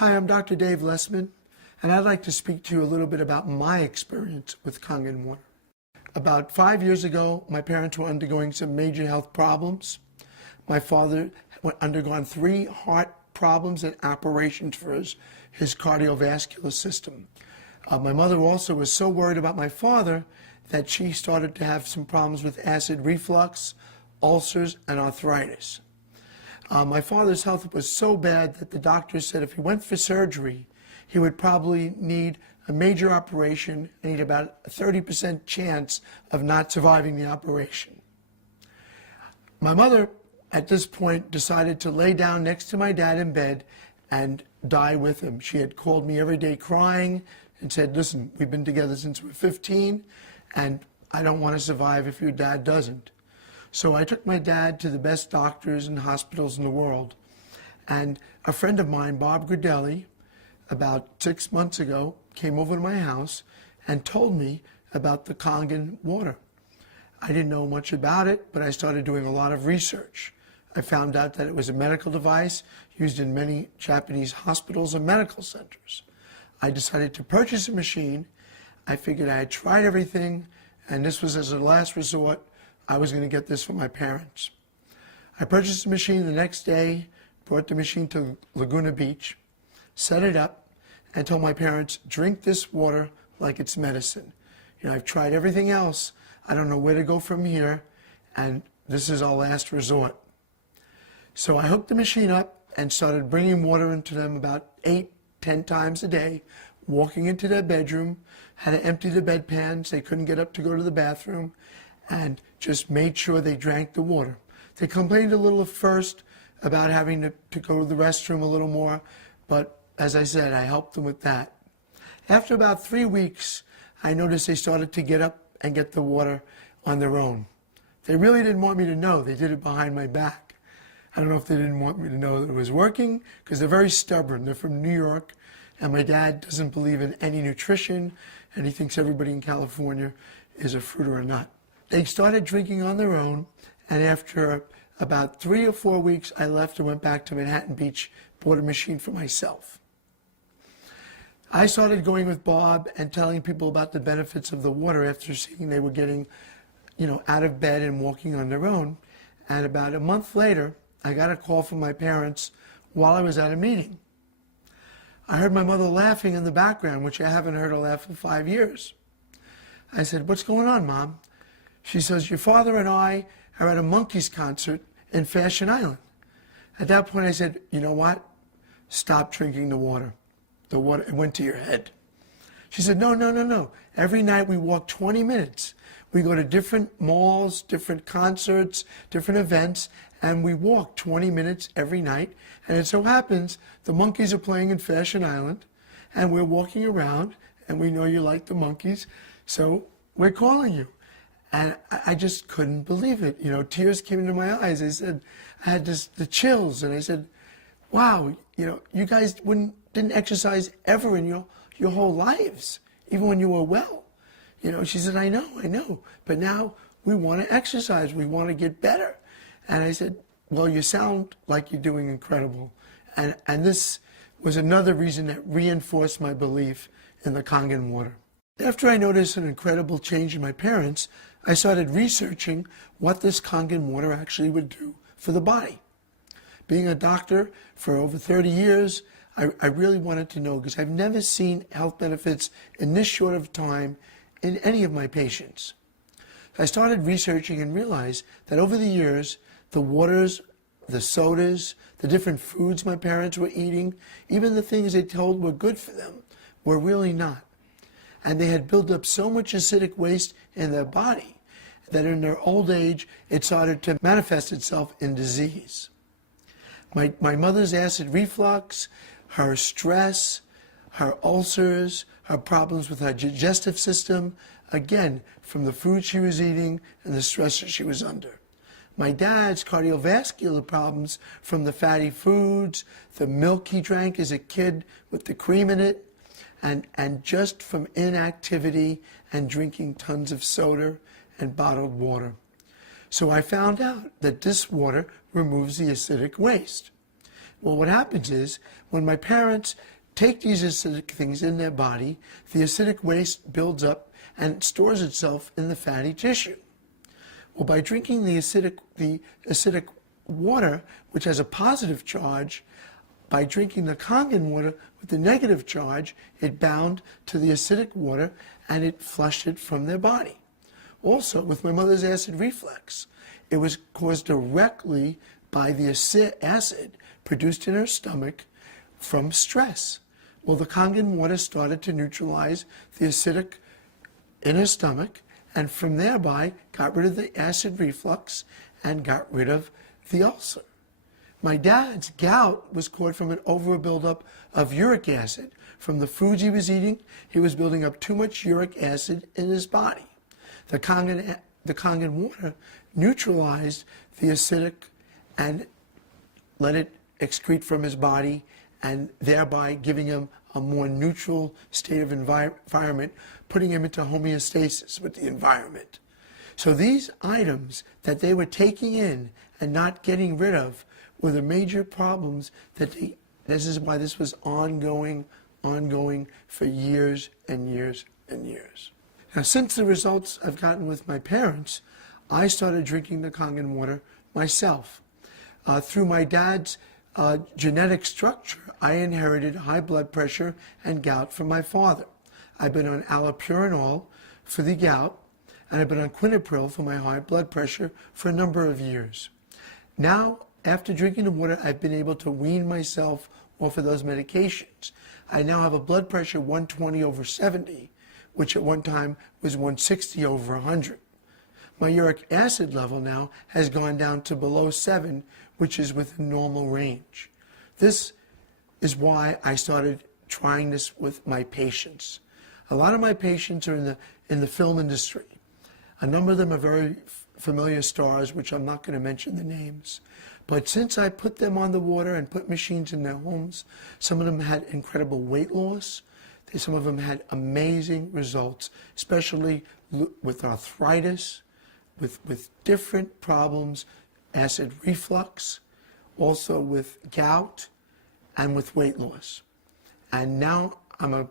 Hi, I'm Dr. DaveLesman, and I'd like to speak to you a little bit about my experience with Kangen water. About 5 years ago, my parents were undergoing some major health problems. My father had undergone 3 heart problems and operations for his cardiovascular system. My mother also was so worried about my father that she started to have some problems with acid reflux, ulcers, and arthritis. My father's health was so bad that the doctors said if he went for surgery, he would probably need a major operation and he'd about a 30% chance of not surviving the operation. My mother, at this point, decided to lay down next to my dad in bed and die with him. She had called me every day crying and said, listen, we've been together since we're 15, and I don't want to survive if your dad doesn't. So I took my dad to the best doctors and hospitals in the world. And a friend of mine, Bob Gridelli, about 6 months ago, came over to my house and told me about the Kangen water. I didn't know much about it, but I started doing a lot of research. I found out that it was a medical device used in many Japanese hospitals and medical centers. I decided to purchase a machine. I figured I had tried everything, and this was as a last resort. I was going to get this for my parents. I purchased the machine the next day, brought the machine to Laguna Beach, set it up, and told my parents, drink this water like it's medicine. You know, I've tried everything else. I don't know where to go from here, and this is our last resort. So I hooked the machine up and started bringing water into them about 8-10 times a day, walking into their bedroom, had to empty the bedpans. They couldn't get up to go to the bathroom, and just made sure they drank the water. They complained a little at first about having to go to the restroom a little more, but as I said, I helped them with that. After about 3 weeks, I noticed they started to get up and get the water on their own. They really didn't want me to know. They did it behind my back. I don't know if they didn't want me to know that it was working, because they're very stubborn. They're from New York, and my dad doesn't believe in any nutrition, and he thinks everybody in California is a fruit or a nut. They started drinking on their own, and after about 3 or 4 weeks, I left and went back to Manhattan Beach, bought a machine for myself. I started going with Bob and telling people about the benefits of the water after seeing they were getting, out of bed and walking on their own. And about a month later, I got a call from my parents while I was at a meeting. I heard my mother laughing in the background, which I haven't heard her laugh for 5 years. I said, what's going on, Mom? She says, your father and I are at a Monkees concert in Fashion Island. At that point, I said, you know what? Stop drinking the water. The water, it went to your head. She said, no. Every night we walk 20 minutes. We go to different malls, different concerts, different events, and we walk 20 minutes every night. And it so happens the Monkees are playing in Fashion Island, and we're walking around, and we know you like the Monkees, so we're calling you. And I just couldn't believe it. Tears came into my eyes. I said, I had the chills, and I said, wow, you guys didn't exercise ever in your whole lives, even when you were well. She said, I know, but now we want to exercise. We want to get better. And I said, well, you sound like you're doing incredible. And this was another reason that reinforced my belief in the Kangen water. After I noticed an incredible change in my parents, I started researching what this Kangen water actually would do for the body. Being a doctor for over 30 years, I really wanted to know, because I've never seen health benefits in this short of time in any of my patients. I started researching and realized that over the years, the waters, the sodas, the different foods my parents were eating, even the things they told were good for them, were really not. And they had built up so much acidic waste in their body that in their old age, it started to manifest itself in disease. My mother's acid reflux, her stress, her ulcers, her problems with her digestive system, again, from the food she was eating and the stress that she was under. My dad's cardiovascular problems from the fatty foods, the milk he drank as a kid with the cream in it, and just from inactivity and drinking tons of soda and bottled water. So I found out that this water removes the acidic waste. Well, what happens is when my parents take these acidic things in their body, the acidic waste builds up and stores itself in the fatty tissue. Well, by drinking the acidic water, which has a positive charge, by drinking the Kangen water with the negative charge, it bound to the acidic water and it flushed it from their body. Also, with my mother's acid reflux, it was caused directly by the acid produced in her stomach from stress. Well, the Kangen water started to neutralize the acidic in her stomach, and from thereby got rid of the acid reflux and got rid of the ulcer. My dad's gout was caused from an over buildup of uric acid. From the foods he was eating, he was building up too much uric acid in his body. The Kangen water neutralized the acidic and let it excrete from his body, and thereby giving him a more neutral state of environment, putting him into homeostasis with the environment. So these items that they were taking in and not getting rid of were the major problems that this is why this was ongoing for years and years and years. Now, since the results I've gotten with my parents, I started drinking the Kangen water myself. Through my dad's genetic structure, I inherited high blood pressure and gout from my father. I've been on allopurinol for the gout, and I've been on quinapril for my high blood pressure for a number of years. Now, after drinking the water, I've been able to wean myself off of those medications. I now have a blood pressure 120/70, which at one time was 160/100. My uric acid level now has gone down to below 7, which is within normal range. This is why I started trying this with my patients. A lot of my patients are in the film industry. A number of them are very familiar stars, which I'm not going to mention the names. But since I put them on the water and put machines in their homes, some of them had incredible weight loss. Some of them had amazing results, especially with arthritis, with different problems, acid reflux, also with gout, and with weight loss. And now I'm a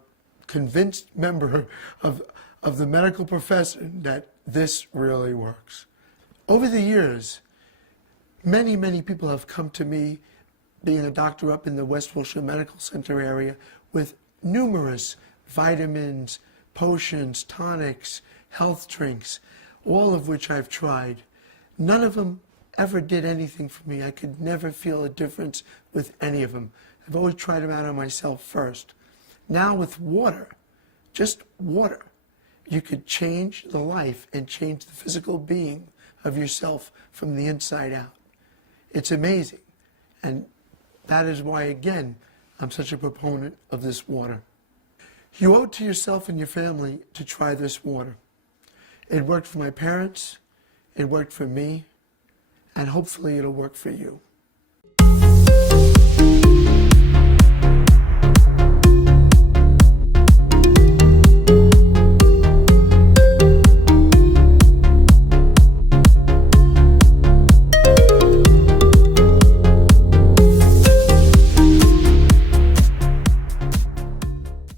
convinced member of the medical profession that this really works. Over the years, many people have come to me, being a doctor up in the West Wilshire Medical Center area, with numerous vitamins, potions, tonics, health drinks, all of which I've tried. None of them ever did anything for me. I could never feel a difference with any of them. I've always tried them out on myself first. Now with water, just water, you could change the life and change the physical being of yourself from the inside out. It's amazing. And that is why, again, I'm such a proponent of this water. You owe it to yourself and your family to try this water. It worked for my parents, it worked for me, and hopefully it'll work for you.